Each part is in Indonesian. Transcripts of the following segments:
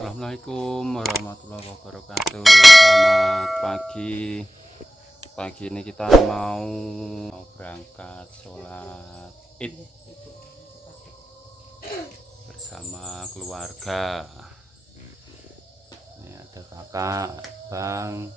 Assalamualaikum warahmatullahi wabarakatuh. Selamat pagi. Pagi ini kita mau berangkat sholat Id bersama keluarga. Ini ada kakak, bang.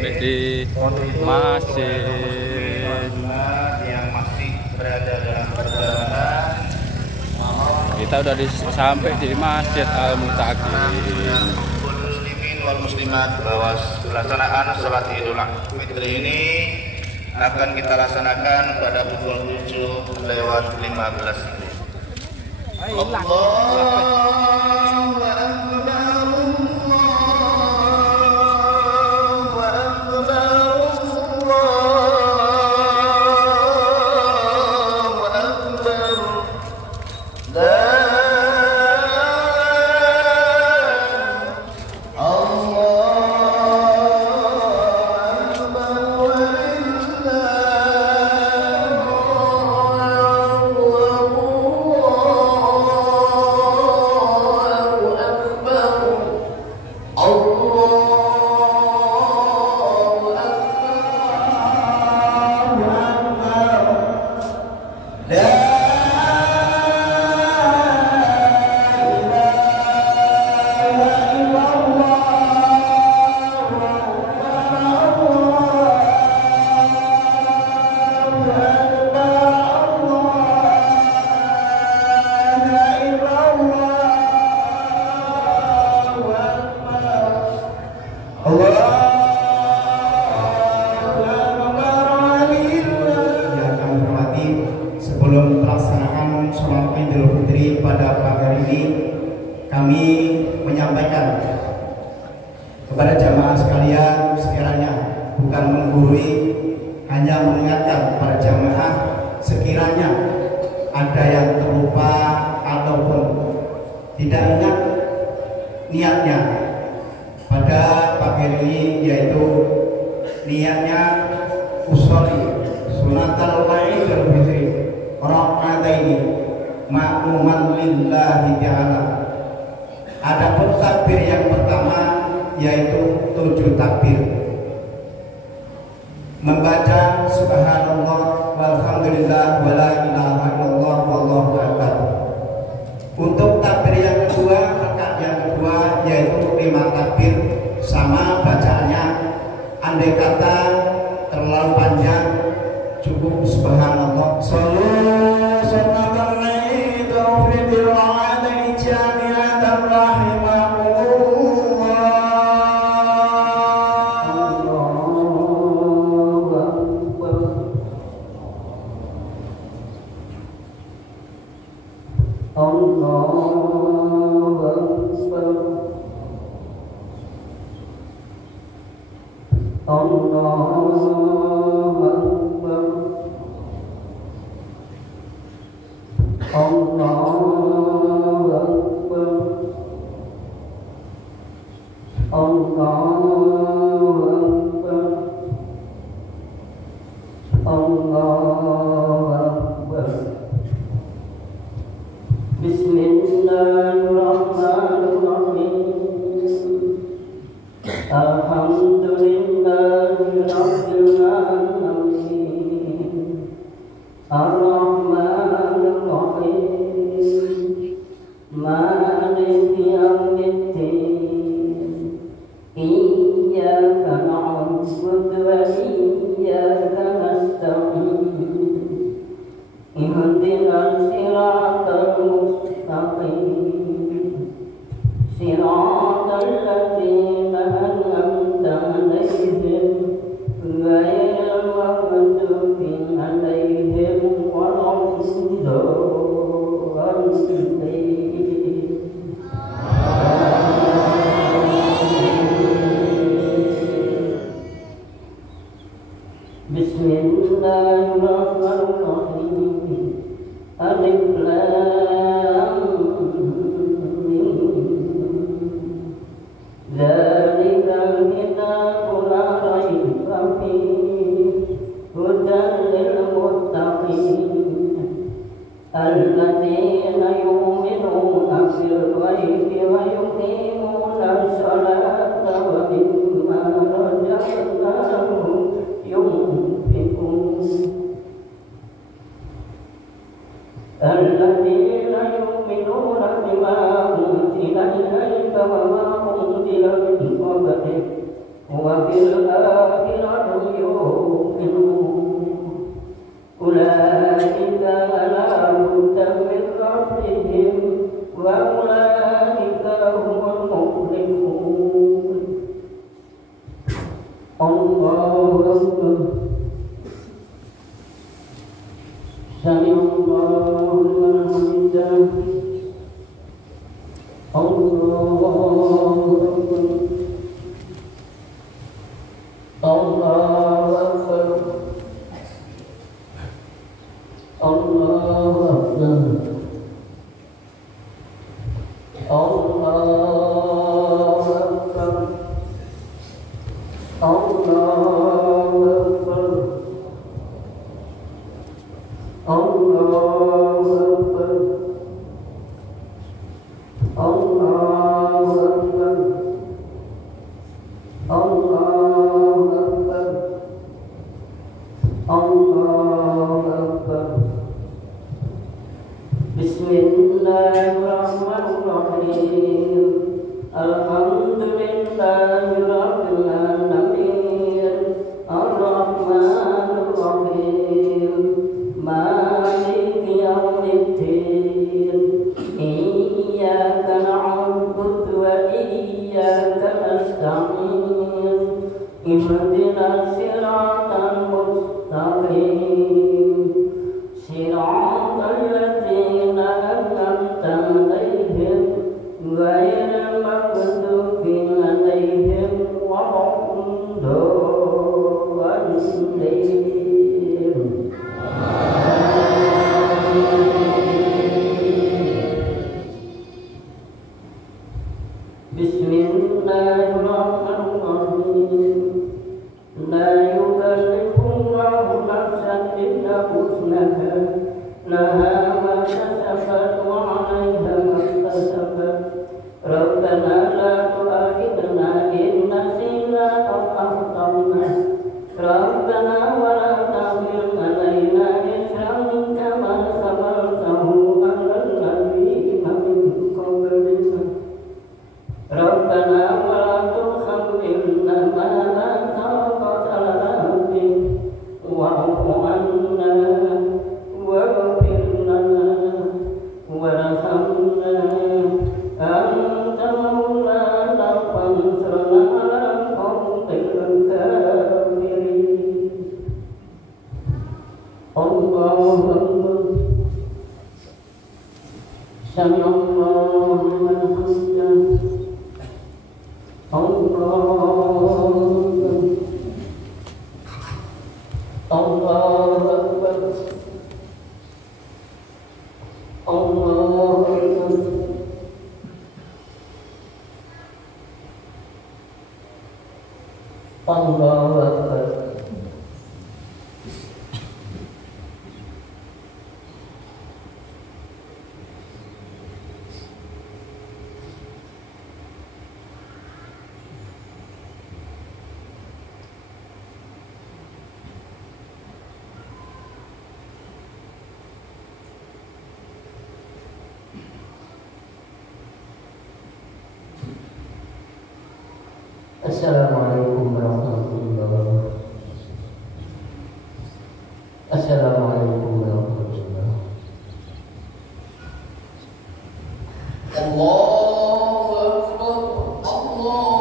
sampai di masjid. Yang masih berada dalam perjalanan, Kita udah sampai di Masjid Al-Muttaqin. muslimin wal muslimat, bahwa pelaksanaan sholat Idul Fitri ini akan kita laksanakan pada pukul 7:15. Allahu sebelum pelaksanaan sholat Idul Fitri pada pagi hari ini, kami menyampaikan kepada jamaah sekalian, sekiranya bukan menggurui, hanya mengingatkan para jamaah, sekiranya ada yang terlupa ataupun tidak ingat niatnya pada pagi hari ini, yaitu niatnya usolli sunatal Idul Fitri raka'ataini ma'muman lillahi ta'ala. Adapun takbir yang pertama yaitu 7 takbir, membaca subhanallah walhamdulillah wala ilaha illallah wallahu akbar. Untuk takbir yang kedua, rakaat yang kedua yaitu 5 takbir, sama bacaannya. Andai kata terlalu panjang, cukup subhanallah. وبالآخرة Assalamualaikum warahmatullahi wabarakatuh. Assalamualaikum warahmatullahi wabarakatuh. Allahu Akbar, Allahu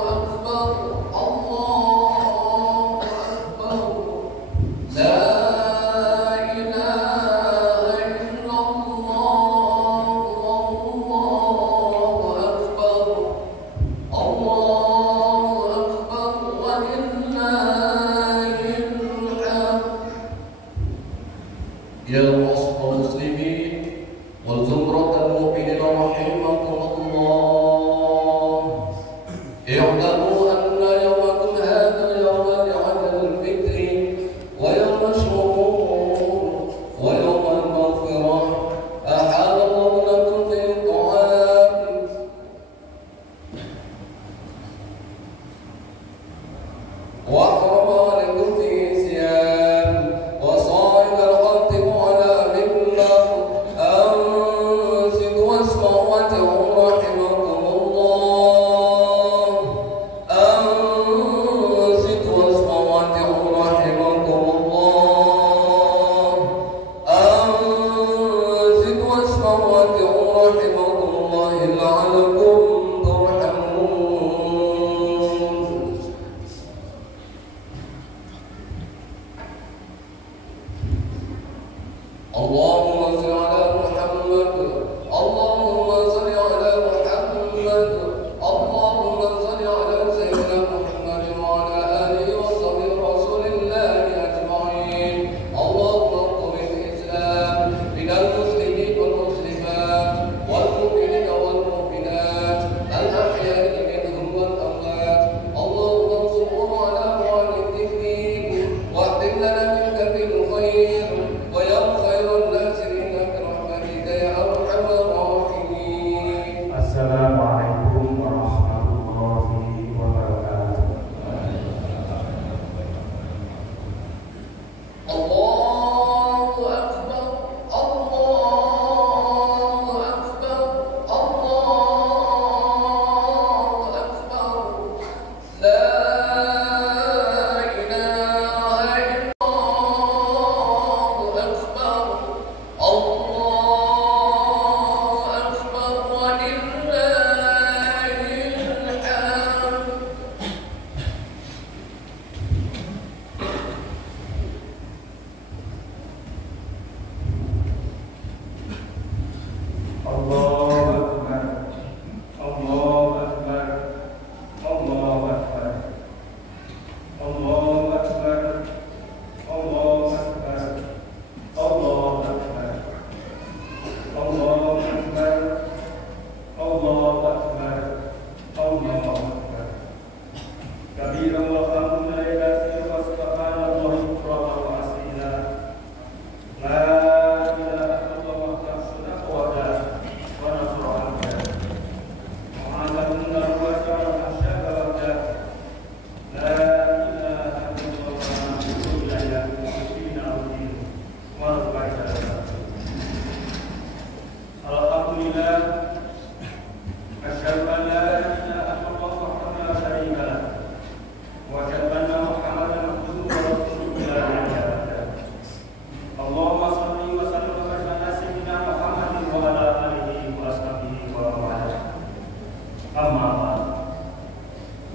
Akbar, Allahu Akbar. La ilaha illallah, Allahu Akbar. Allahu Akbar wa lillahil hamd.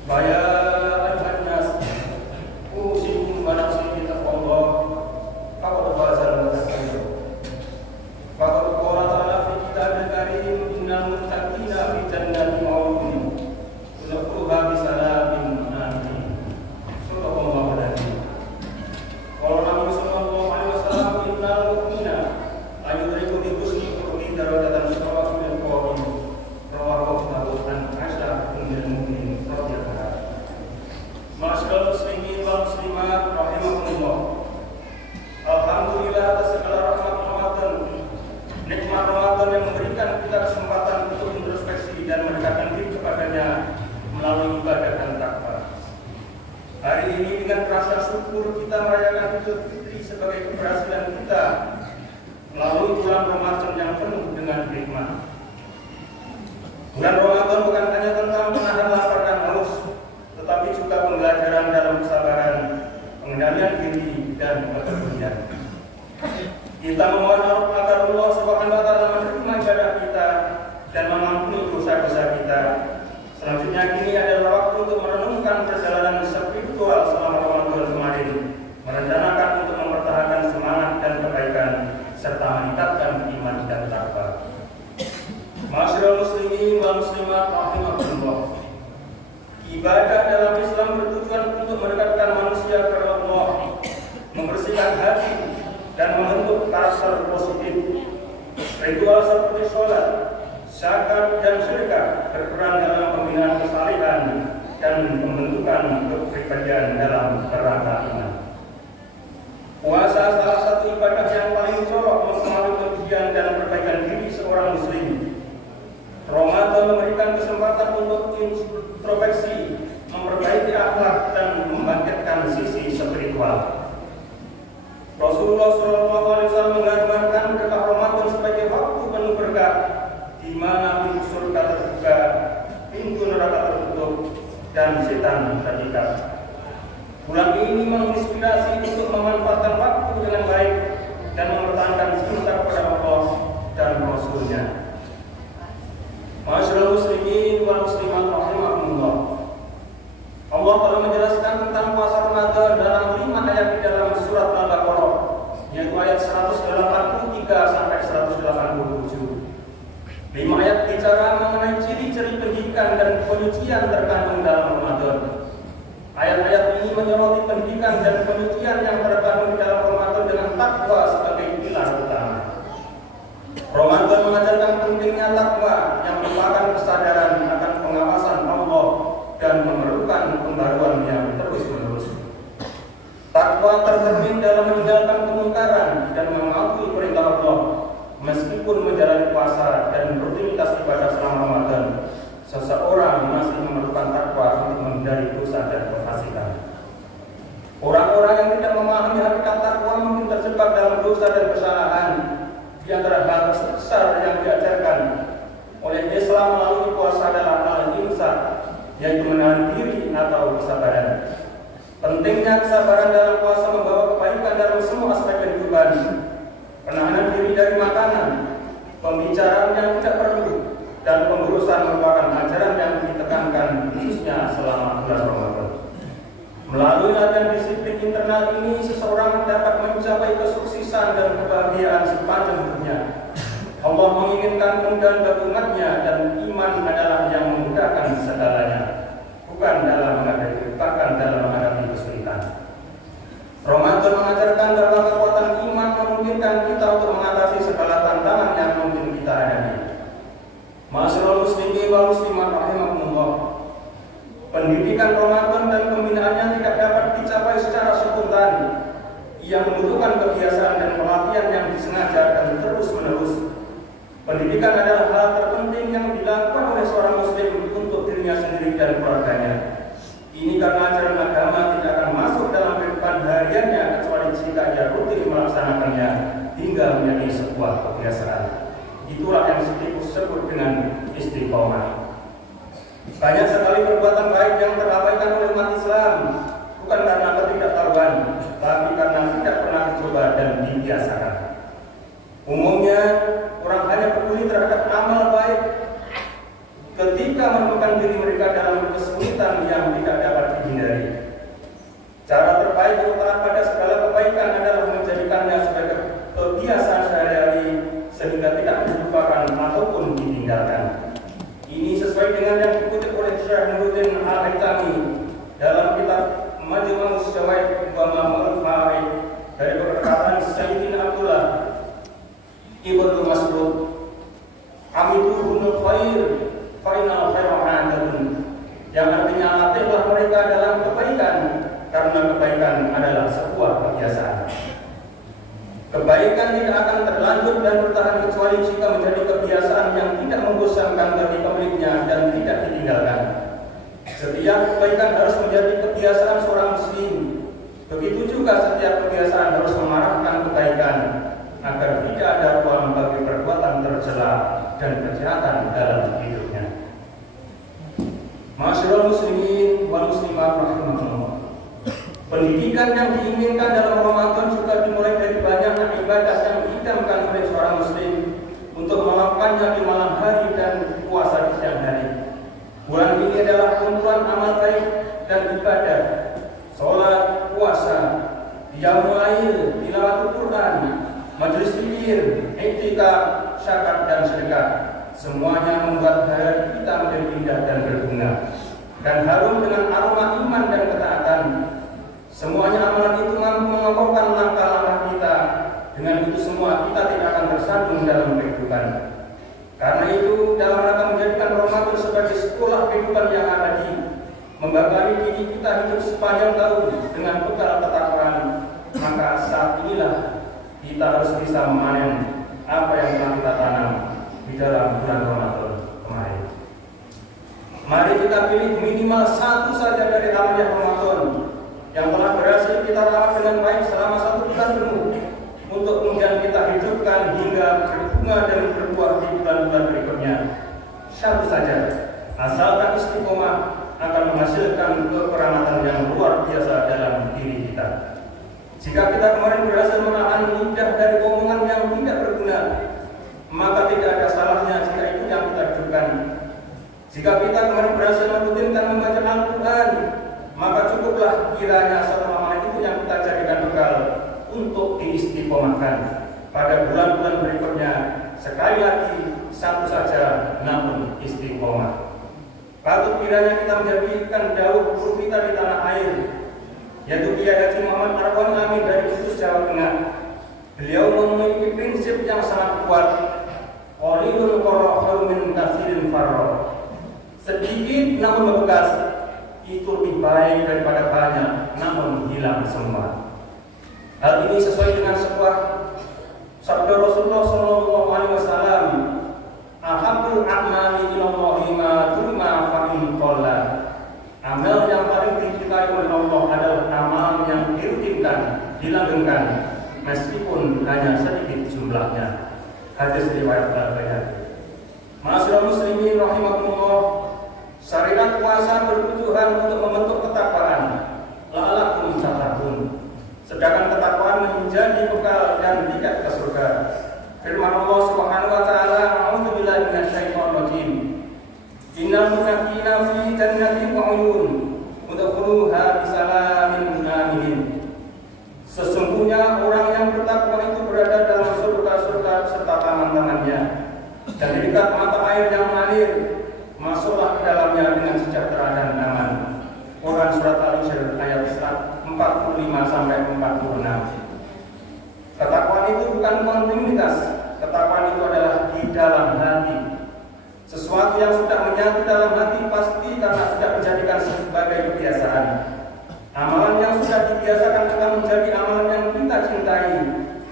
Ayat 183 kesucian terkandung dalam Ramadan. Ayat-ayat ini menyoroti pendidikan dan penyucian yang terkandung di dalam Ramadan dengan takwa sebagai pilar utama. Ramadan mengajarkan pentingnya takwa yang merupakan kesadaran akan pengawasan Allah dan memerlukan pembaruan yang terus-menerus. Takwa tercermin dalam meninggalkan kemungkaran dan mematuhi perintah Allah meskipun menjalani puasa dan rutinitas ibadah selama Ramadan. Seseorang masih memerlukan takwa untuk menghindari dosa dan kefasikan. Orang-orang yang tidak memahami hakikat takwa mungkin terjebak dalam dosa dan kesalahan. Di antara hal besar yang diajarkan oleh Islam melalui puasa adalah al-imsak, yaitu menahan diri atau kesabaran. Pentingnya kesabaran dalam puasa membawa kebaikan dalam semua aspek kehidupan. Penahanan diri dari makanan, pembicaraan yang tidak perlu, dan pengurusan merupakan ajaran yang ditekankan khususnya selama bulan Ramadan. Melalui latihan disiplin internal ini, seseorang dapat mencapai kesuksesan dan kebahagiaan sepanjang hidupnya. Allah menginginkan kemudahan bagi umatnya dan iman adalah yang memudahkan segalanya, bukan dalam menghadapi kesulitan. Ramadan mengajarkan bahwa kekuatan iman memungkinkan kita untuk mengatasi segala tantangan yang mungkin kita hadapi. Ma'asyiral muslimin wal muslimat rahimakumullah. Pendidikan Ramadan dan pembinaannya tidak dapat dicapai secara spontan. Ia membutuhkan kebiasaan dan pelatihan yang disengaja dan terus-menerus. Pendidikan adalah hal terpenting yang dilakukan oleh seorang muslim untuk dirinya sendiri dan keluarganya. Ini karena ajaran agama tidak akan masuk dalam kehidupan hariannya kecuali jika ia rutin melaksanakannya hingga menjadi sebuah kebiasaan. Itulah yang disebut dengan istiqomah. Banyak sekali perbuatan baik yang terabaikan oleh umat Islam, bukan karena ketidaktahuan, tapi karena tidak pernah dicoba dan dibiasakan. Umumnya, orang hanya peduli terhadap amal baik ketika menemukan diri mereka dalam kesulitan yang tidak dapat dihindari. Cara terbaik untuk taat pada segala kebaikan adalah menjadikannya sebagai kebiasaan sehari-hari sehingga tidak dilupakan ataupun ditinggalkan. Ini sesuai dengan yang dikutip oleh Syekh Nuruddin Al-Haytami dalam kitab Majmu'us Syawaid wa Ma'mul Fawaid dari perkataan Sayyidina Abdullah Ibnu Mas'ud, "Amidu bunul khair fa innal khaira 'adatun." Yang artinya latihlah mereka dalam kebaikan karena kebaikan adalah sebuah kebiasaan. Kebaikan tidak akan terlanjut dan bertahan kecuali jika menjadi kebiasaan yang tidak membosankan bagi pemiliknya dan tidak ditinggalkan. Setiap kebaikan harus menjadi kebiasaan seorang muslim. Begitu juga setiap kebiasaan harus memarahkan kebaikan agar tidak ada ruang bagi perbuatan tercela dan kejahatan dalam hidupnya. Ma'asyiral muslimin wal muslimat rahimakumullah. Pendidikan yang diinginkan dalam Ramadan juga dimulai dari banyak ibadah yang diidamkan oleh seorang muslim untuk melakukannya di malam hari dan puasa di siang hari. Bulan ini adalah kumpulan amal baik dan ibadah, sholat, puasa, qiyamul lail, tilawatul Quran, majelis zikir, iktikaf, zakat dan sedekah. Semuanya membuat hari kita menjadi indah dan berbunga dan harum dengan aroma iman dan ketaatan. Semuanya amalan itu mampu mengokohkan langkah-langkah kita. Dengan itu semua kita tidak akan tersandung dalam kehidupan. Karena itu dalam rangka menjadikan Ramadan sebagai sekolah kehidupan yang abadi, membakari diri kita hidup sepanjang tahun dengan bekal ketakwaan, maka saat inilah kita harus bisa memanen apa yang telah kita tanam di dalam bulan Ramadan kemarin. Mari kita pilih minimal satu saja dari amaliyah Ramadan yang telah berhasil kita rawat dengan baik selama 1 bulan penuh, untuk kemudian kita hidupkan hingga berbunga dan berbuah di bulan-bulan berikutnya. Satu saja, asalkan istiqomah akan menghasilkan kekeramatan yang luar biasa dalam diri kita. Jika kita kemarin berhasil menahan lidah dari omongan yang tidak berguna, maka tidak ada salahnya jika itu yang kita hidupkan. Jika kita kemarin berhasil merutinkan membaca Al-Quran, maka cukuplah kiranya satu amalan itu yang kita jadikan bekal untuk diistiqomahkan pada bulan-bulan berikutnya. Sekali lagi, satu saja namun istiqomah. patut kiranya kita menjadikan jauh guru kita di tanah air, yaitu Kiai Haji Muhammad Arwan Amin dari Kudus, Jawa Tengah. Beliau memiliki prinsip yang sangat kuat, qalilun qara'u min katsirin farra. Sedikit namun membekas itu lebih baik daripada banyak namun hilang semua. Hal ini sesuai dengan sebuah sabda Rasulullah SAW, ahabul a'mali ilallahi ma duma fa in qalla. Amal yang paling dicintai oleh Allah adalah amal yang dirutinkan, dilanggengkan meskipun hanya sedikit jumlahnya. Hadis riwayat Al-Baihaqi. Ma'asyiral muslimin rahimakumullah, syariat puasa bertujuan untuk membentuk ketakwaan, la'allakum tattaqun. Sedangkan ketakwaan menjadi bekal dan tiket ke surga. Firman Allah Subhanahu wa taala, a'udzubillahi minasyaitonir rajim. Innal muttaqina fi jannatin wa 'uyun, udkhuluha bisalamin aminin. Sesungguhnya orang yang bertakwa itu berada dalam surga-surga serta taman-tamannya, dan di dekat mata air yang mengalir, masuklah ke dalamnya dengan sejahtera dan aman. Quran surat Al-Hijr ayat 45 sampai 46. Ketakwaan itu bukan kontinuitas, ketakwaan itu adalah di dalam hati. Sesuatu yang sudah menyatu dalam hati pasti karena sudah dijadikan sebagai kebiasaan. Amalan yang sudah dibiasakan akan menjadi amalan yang kita cintai.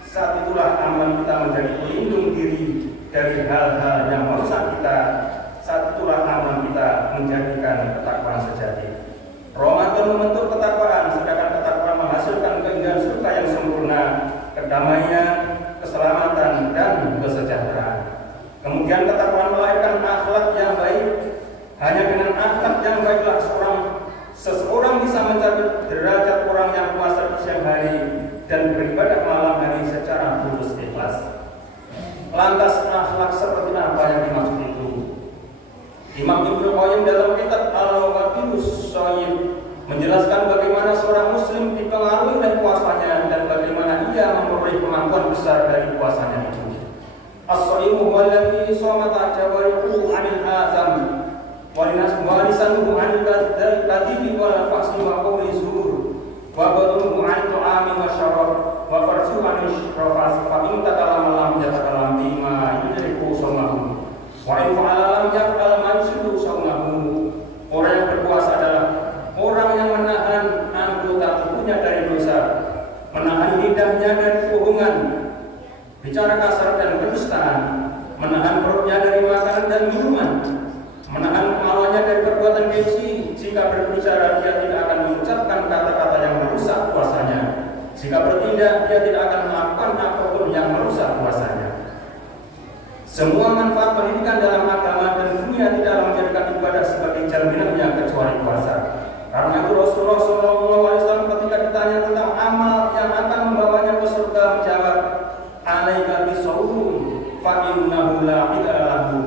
Saat itulah amalan kita menjadi pelindung diri dari hal-hal yang merusak kita. Saat itulah amalan kita menjadikan ketakwaan sejati. Ramadan membentuk ketakwaan, sedangkan ketakwaan menghasilkan keindahan surga yang sempurna, kedamaian, keselamatan, dan kesejahteraan. Kemudian ketakwaan melahirkan akhlak yang baik. Hanya dengan akhlak yang baiklah seseorang bisa mencapai derajat orang yang puasa di siang hari dan beribadah malam hari secara tulus ikhlas. Lantas akhlak seperti apa yang dimaksud itu? Imam Ibnu Qayyim dalam kitab Al-Wabilus Shayyib menjelaskan bagaimana seorang muslim dipengaruhi oleh puasanya dan bagaimana ia memperoleh kemampuan besar dari puasanya itu. As-shaimu huwa alladhi shamata jawarihu 'anil azam wa lisanuhu 'anil kadhibi wal fahsyi wa qawli zur wa badunuhu 'an ta'ami wa syarab wa farjuhu 'anil rafas fa in takallama lam yatakalam bima yudriku shaumahu wa in fa'ala lam yaf'al ma yusidu shaumahu. Orang yang berpuasa adalah orang yang menahan anggota tubuhnya dari dosa, menahan lidahnya dari kebohongan, bicara kasar dan kedustaan, menahan perutnya dari makanan dan minuman, menahan kemaluannya dari perbuatan keji. Jika berbicara dia tidak akan mengucapkan kata-kata yang merusak puasanya. Jika bertindak dia tidak akan melakukan apapun yang merusak puasanya. Semua manfaat pendidikan dalam agama dan dunia tidaklah menjadikan ibadah sebagai jaminannya kecuali puasa. Karena itu Rasulullah SAW ketika ditanya tentang amal yang akan membawanya ke surga menjawab, alaika bisawm fa innahu la ilaha lahu.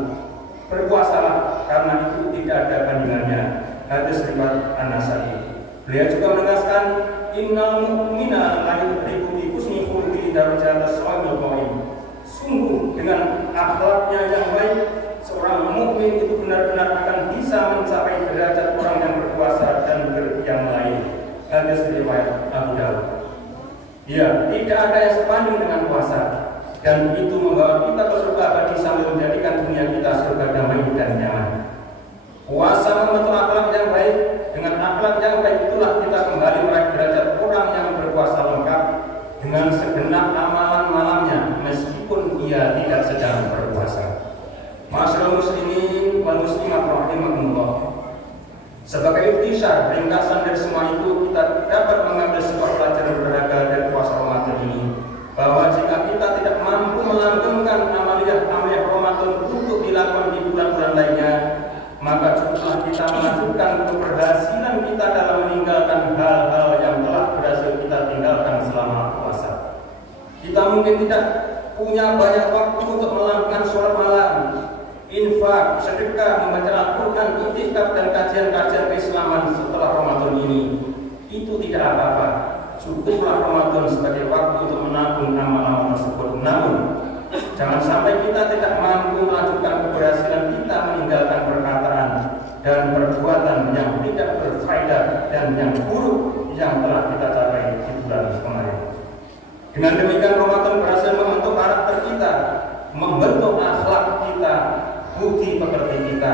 Berpuasalah karena itu tidak ada bandingannya. Hadis riwayat An-Nasa'i. Beliau juga menegaskan, innal mu'mina la yudriku bi husni khuluqi darajatas shaumil qaim. Sungguh dengan akhlaknya yang baik, seorang mukmin itu benar-benar akan bisa mencapai derajat orang yang berpuasa dan berqiyam lain. Hadis riwayat Abu Dawud. Ya, tidak ada yang sebanding dengan puasa, dan itu membawa kita ke surga abadi sambil menjadikan dunia kita surga damai dan nyaman. Puasa membentuk akhlak yang baik. Dengan akhlak yang baik itulah kita kembali meraih derajat orang yang berpuasa lengkap dengan segenap amalan malamnya meskipun ia tidak sedang berpuasa. Ma'asyiral muslimin wal muslimat rahimakumullah. Sebagai intisar ringkasan dari semua itu, kita dapat mengambil sebuah pelajaran berharga dari puasa Ramadan ini, bahwa jika kita tidak mampu melanggengkan amaliyah Ramadan untuk dilakukan di bulan-bulan lainnya, maka cukuplah kita mengajukan keberhasilan kita dalam meninggalkan hal-hal yang telah berhasil kita tinggalkan selama puasa. Kita mungkin tidak punya banyak waktu untuk melakukan sholat malam, infak, sedekah, membaca Al-Quran, iktikaf, dan kajian-kajian keislaman setelah Ramadan ini. Itu tidak apa-apa. Cukuplah Ramadan sebagai waktu untuk menabung amal-amal tersebut. Namun, jangan sampai kita tidak mampu melanjutkan keberhasilan kita meninggalkan perkataan dan perbuatan yang tidak berfaedah dan yang buruk yang telah kita capai di bulan kemarin. Dengan demikian Ramadan berhasil membentuk karakter kita, membentuk akhlak kita, budi pekerti kita.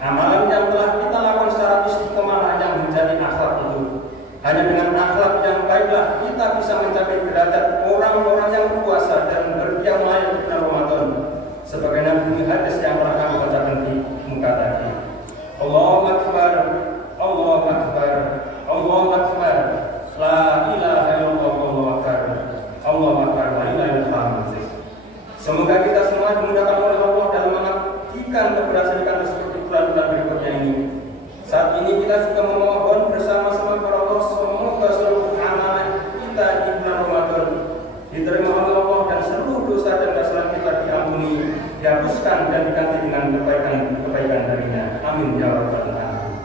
Amalan yang telah kita lakukan secara istiqomah yang menjadi akhlak itu. Hanya dengan akhlak yang baiklah kita bisa mencapai derajat orang-orang yang berpuasa dan berqiyam lail di bulan Ramadan. Sebagaimana bunyi hadis yang pernah kami bacakan di muka tadi. Allahu Akbar, Allahu Akbar, Allahu Akbar, la ilaha illallah, Allahu Akbar, Allahu Akbar, la ilaha illallah. Semoga kita semua dimudahkan oleh Allah dalam mengabdikan keberhasilan seperti bulan-bulan berikutnya ini. Saat ini kita juga memohon bersama-sama kepada Allah semoga seluruh amalan kita di bulan Ramadan diterima oleh Allah dan seluruh dosa dan kesalahan kita diampuni, dihapuskan dan diganti dengan kebaikan darinya. Amin ya rabbal alamin.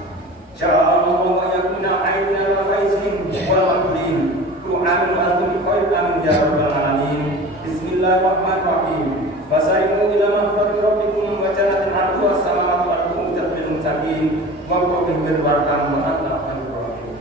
Ja'allahu wa yakuna aina wa faizin wal maqbulin. Tu'amin wa antum bi khair. Amin ya rabbal alamin. Bismillahirrahmanirrahim. Fasaimu ila maghfirati rabbikum wa jannatin 'arduha as-samawati wal ardu uiddat lil muttaqin. Wa qul bil warham wa anta khairur rahimin.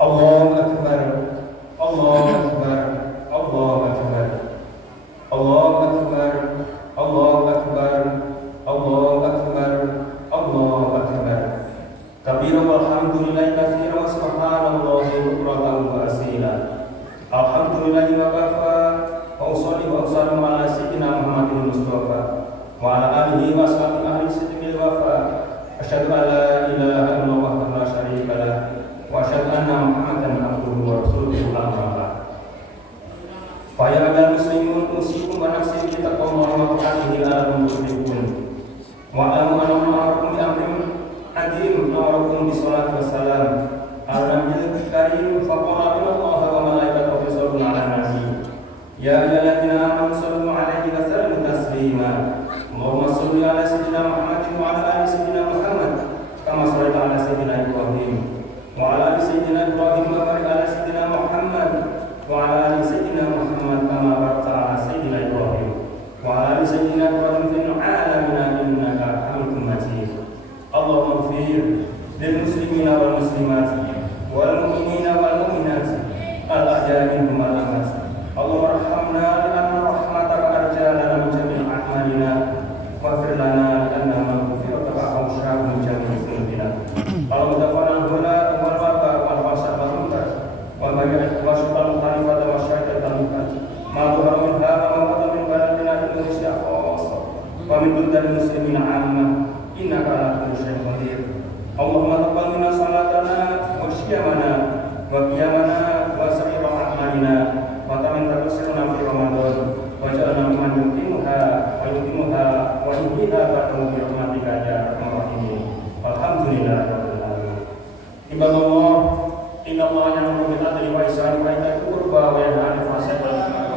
Allahu Akbar, Allahu Akbar, Allahu Akbar, Allahu Akbar, Allahu Akbar, Allahu Akbar, Allahu Akbar. Kabira walhamdulillahi katsira wa subhanallahi bukratan wa asila. Alhamdulillahi wa kafa wa usolli wa usallimu ala sayyidina Muhammadin Mustafa wa ala alihi wa sahbihi ahli sidqil wafa. Asyhadu an la ilaha illallah wa la syarika lah. Wa asyhadu anna Muhammadan abduhu wa rasuluhu amma ba'd. Fa ya ayyuhal muslimun usikum wa nafsi bi taqwallahi wa ta'atihi la'allakum tuflihun. Wa alamu anna ma'akum bi amrin adim ma'akum bi sholati wassalam. Al-nabiyil karim fa qala inna Allaha wa malaikatahu yusholluna 'alan nabi. Ya ayyuhalladzina amanu shallu 'alaihi wa sallimu taslima. Allahumma shalli 'ala sayyidina Muhammadin wa 'ala ali sayyidina Muhammad kama shallaita 'ala sayyidina Ibrahim wa ala ali sayyidina Ibrahim wa barik ala sayyidina Muhammad wa ala ali sayyidina Muhammad kama barakta ala sayyidina Ibrahim wa ala ali sayyidina Ibrahim fil alamin innaka Hamidum Majid. Allahumma ighfir lil muslimina wal muslimat wal mu'minina wal mu'minat al ahya'i minhum wal amwat. Allahumma arhamna li'anna rahmataka arjana min jami'i a'malina waghfir lana li'anna maghfiratuka awsa'u min jami'i dhunubina. Allahumma taqabbal lana min buldanil muslimina 'amma innaka 'ala kulli syai'in qadir. Allahumma taqabbal minna salatana wa siyamana wa qiyamana wa sa'ira a'malina wa tamin taqsirna fi Ramadan wa ja'alna mimman yuqimuha wa yuhyiha ba'dahu bi rahmatika ya arhamar rahimin. Alhamdulillahi rabbil alamin. Ibadallah, inna Allaha ya'muru bil 'adli wa ihsani wa ita'i dzil qurba wa yanha 'anil fahsya'i wal munkar.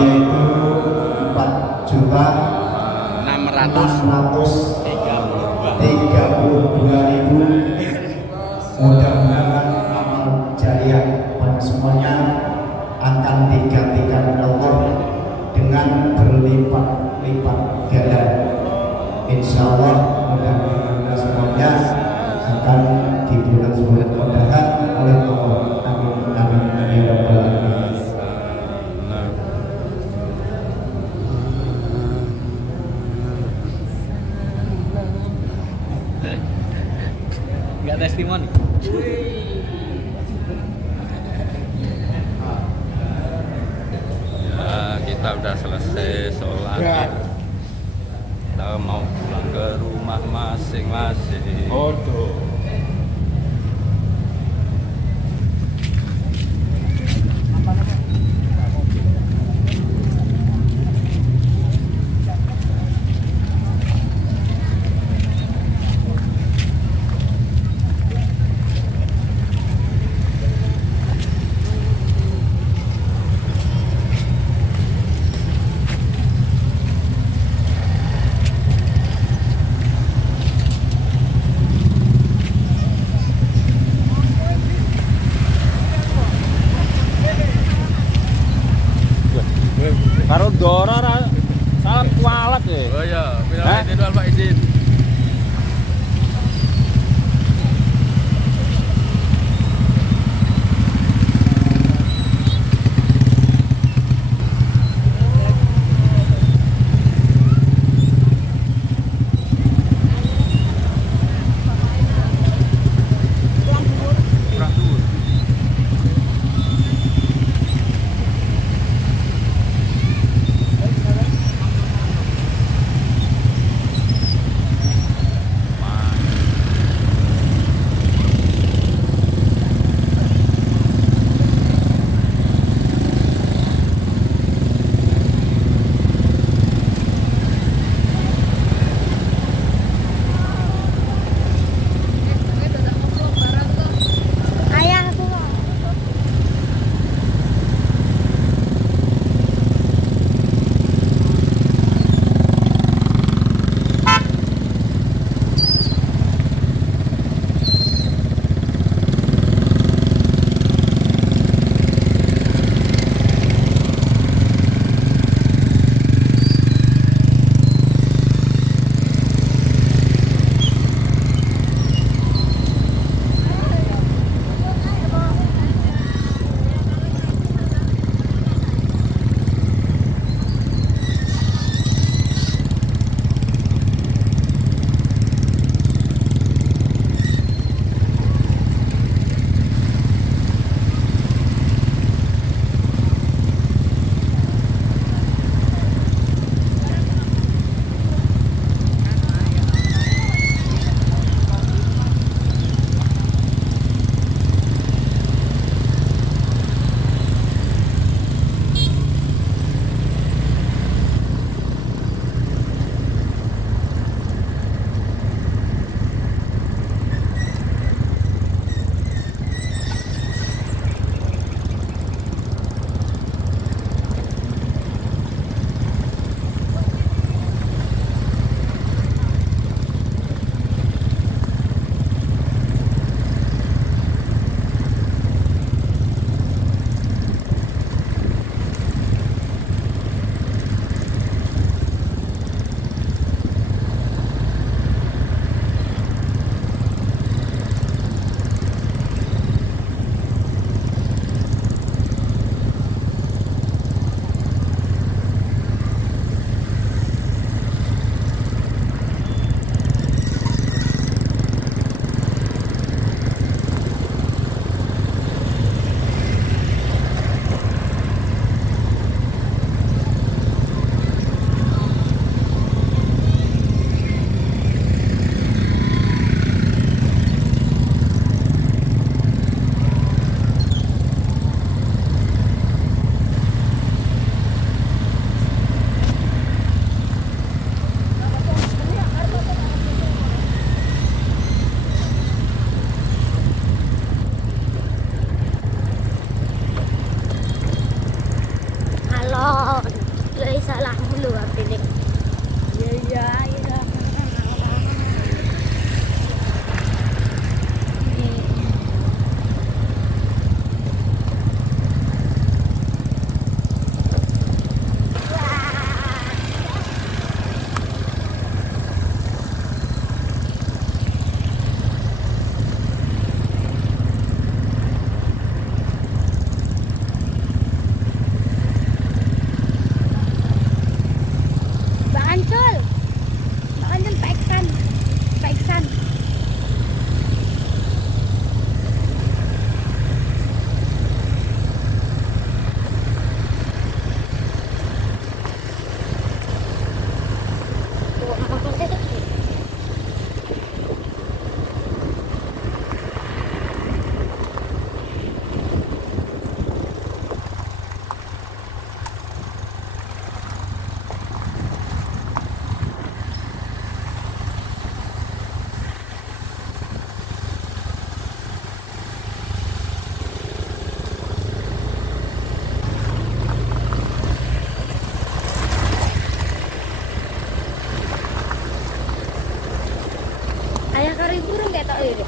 yaitu 4.632.000. Mudah-mudahan amal jariah pada semuanya akan digantikan Allah dengan berlipat-lipat ganda. Insya Allah mudah-mudahan semuanya akan diberikan sebuah kemudahan oleh Allah. Amin amin ya rabbal alamin. Enggak testimoni. Ya, kita udah selesai sholat. Kita mau pulang ke rumah masing-masing. Karo Dora salam kualat ya. Oh iya, bilang izin dulu Pak izin. salah mulu artinya. Iya. Ayah kari burung kayak tak ini.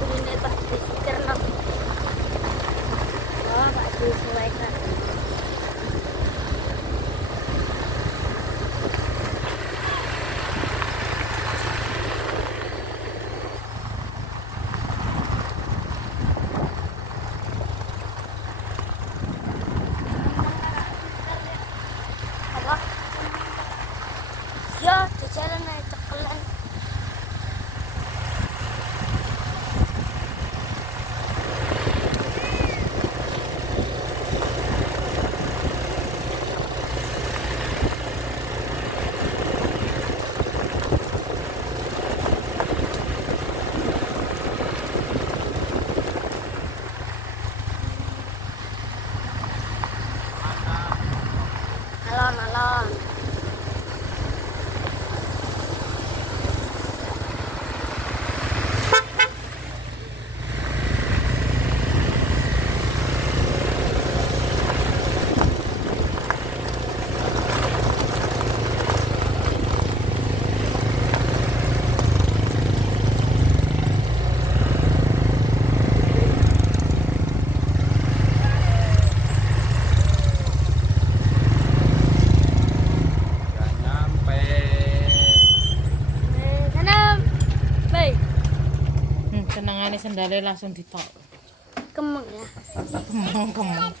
Burung ini pak di sekitar nak. Oh, pak disesuaikan. Apa? Ya, jalan naik cekelan. Alon. Senengane sendalnya langsung ditok. Kemeng ya. Kemeng.